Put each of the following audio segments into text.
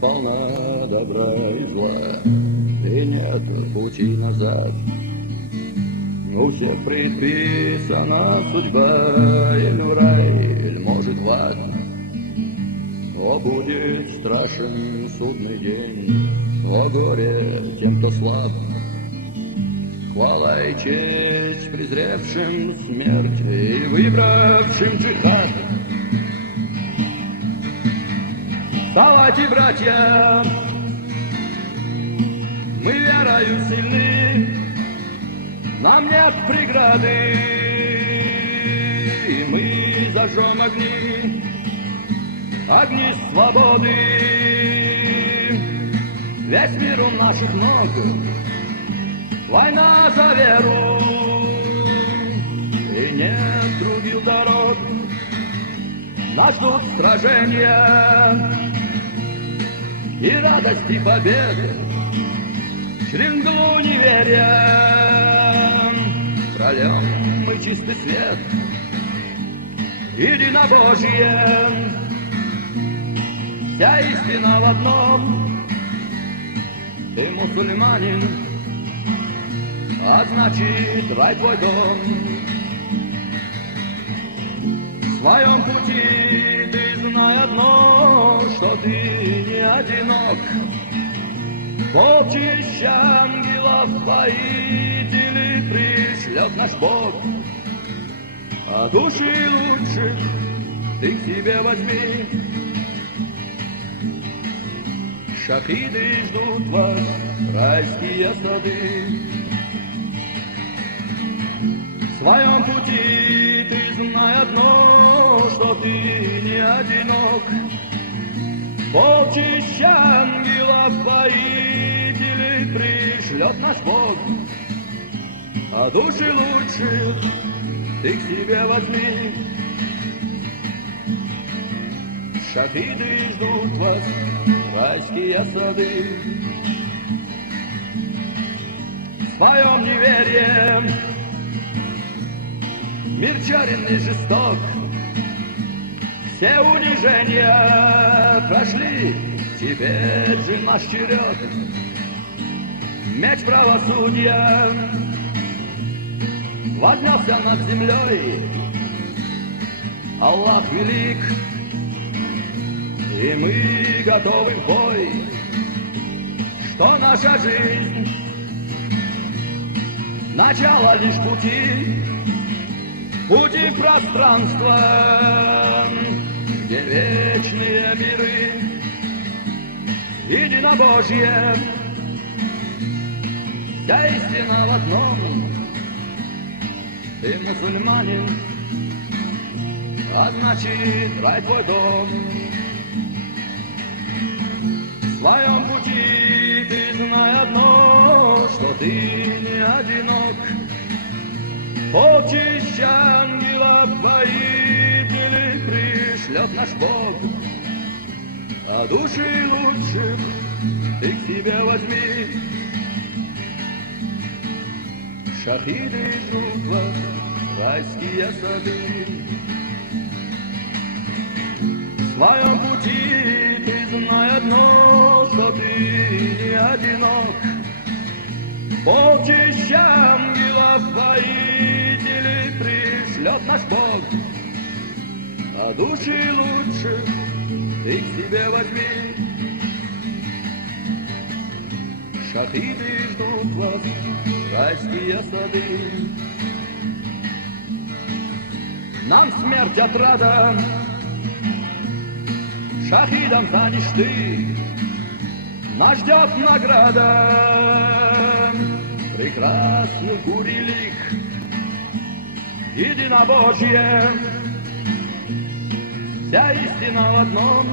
полна добра и зла, и нет пути назад. У всех предписана судьба, или в рай, или может в ад. О, будет страшен судный день, о горе тем, кто слаб. Хвала и честь презревшим смерть и выбравшим джихад. Вставайте, братья, мы верою сильны, нам нет преграды, и мы зажжем огни, огни свободы. Весь мир у наших ног, война за веру, и нет других дорог, нас ждут сражения и радость, и победы. Через мглу неверия прольем мы чистый свет, единобожие, вся истина в одном. Ты мусульманин, а значит рай твой дом. В своем пути ты знай одно, что ты не одинок. Полчища ангелов воителей пришлет наш Бог. А души лучше ты к себе возьми. Шахиды ждут вас, райские сады. В своем пути ты знай одно, что ты не одинок. Полчища ангелов воителей пришлет наш Бог. А души лучше ты к себе возьми. Шахиды ждут вас, райские сады. В своем неверии мир черен и жесток. Все унижения прошли, теперь же наш черед. Меч правосудия вознесся над землей. Аллах велик, и мы готовы в бой. Что наша жизнь начало лишь пути, пути пространства, где вечные миры, единобожие, вся истина в одном. Ты мусульманин, а значит рай твой дом. В своем пути ты знай одно, что ты не одинок. Полчища ангелов воителей пришлет наш Бог. А души лучше ты к себе возьми. Шахиды ждут вас, райские сады. В своем пути ты знай одно, что ты не одинок. Полчища ангелов воителей пришлет наш Бог. А души лучше ты к себе возьми. Шахиды ждут вас, райские сады. Нам смерть отрада, шахидом станешь ты. Нас ждет награда, прекрасный курилик, единобожие, вся истина в одном.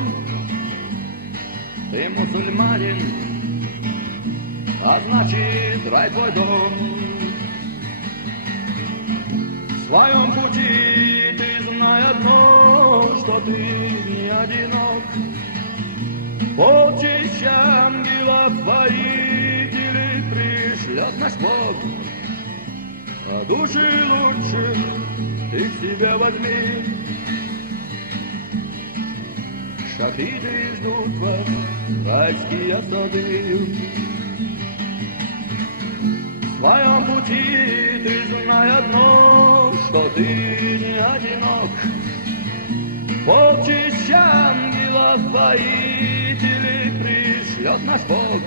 Ты мусульманин, а значит рай твой дом. В своем пути ты знай одно, что ты не одинок. Полчища ангелов воителей пришлет наш Бог. А души лучше ты к себе возьми. Шахиды ждут вас, райские сады. В своем пути ты знай одно, что ты не одинок. Полчищ ангелов-воителей пришлет наш Бог.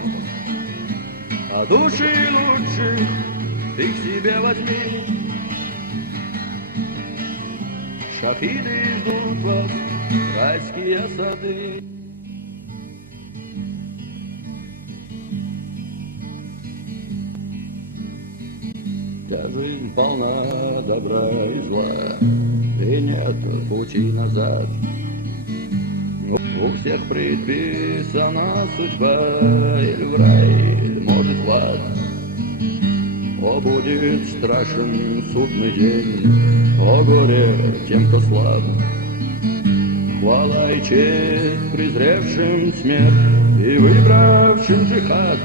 А души лучше ты к себе возьми. Шахиды ждут вас, райские сады. Вся жизнь полна добра и зла, и нет пути назад. У всех предписана судьба, или в рай, или может в ад. О, будет страшен судный день, о горе тем, кто слаб. Хвала и честь презревшим смерть и выбравшим джихад.